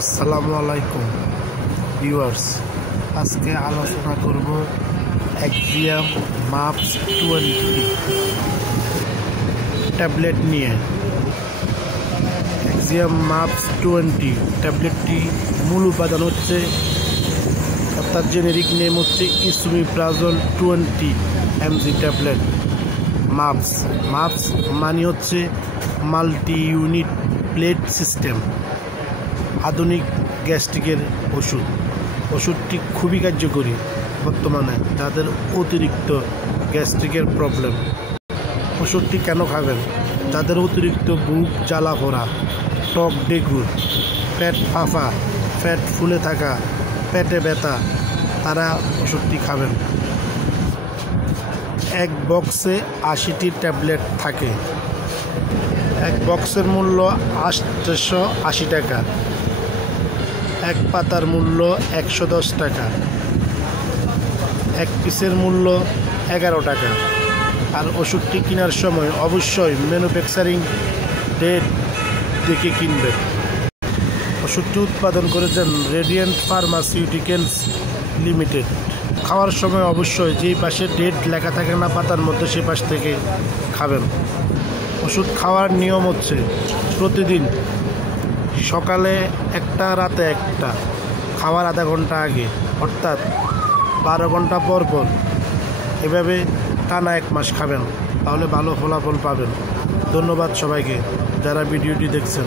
আসসালামু আলাইকুম ভিউয়ার্স, আজকে আলোচনা করব অ্যাক্সিয়াম মাপস 20 ট্যাবলেট নিয়ে। অ্যাক্সিয়াম মাপস 20 ট্যাবলেটটি মূল উপাদান হচ্ছে, তার জেনেরিক নেম হচ্ছে ইসোমিপ্রাজল 20 mg ট্যাবলেট। মাপস মানে হচ্ছে মাল্টি ইউনিট প্লেট সিস্টেম, আধুনিক গ্যাস্ট্রিকের ওষুধটি খুবই কার্যকরী বর্তমানে যাদের অতিরিক্ত গ্যাস্ট্রিকের প্রবলেম। ওষুধটি কেন খাবেন? যাদের অতিরিক্ত বুক জ্বালা পোড়া, টক ডেগুর, পেট ফাঁপা, পেট ফুলে থাকা, পেটে ব্যথা, তারা ওষুধটি খাবেন। এক বক্সে 80টি ট্যাবলেট থাকে। এক বক্সের মূল্য 880 টাকা। এক পাতার মূল্য 110 টাকা। এক পিসের মূল্য 11 টাকা। আর ওষুধটি কেনার সময় অবশ্যই ম্যানুফ্যাকচারিং ডেট দেখে কিনবেন। ওষুধটি উৎপাদন করেছেন রেডিয়েন্ট ফার্মাসিউটিক্যালস লিমিটেড। খাওয়ার সময় অবশ্যই যেই পাশে ডেট লেখা থাকে না পাতার মধ্যে, সে পাশ থেকে খাবেন। ওষুধ খাওয়ার নিয়ম হচ্ছে প্রতিদিন সকালে একটা, রাতে একটা, খাওয়ার আধা ঘন্টা আগে, অর্থাৎ 12 ঘন্টা পর পর। এভাবে টানা 1 মাস খাবেন, তাহলে ভালো ফলাফল পাবেন। ধন্যবাদ সবাইকে যারা ভিডিওটি দেখছেন।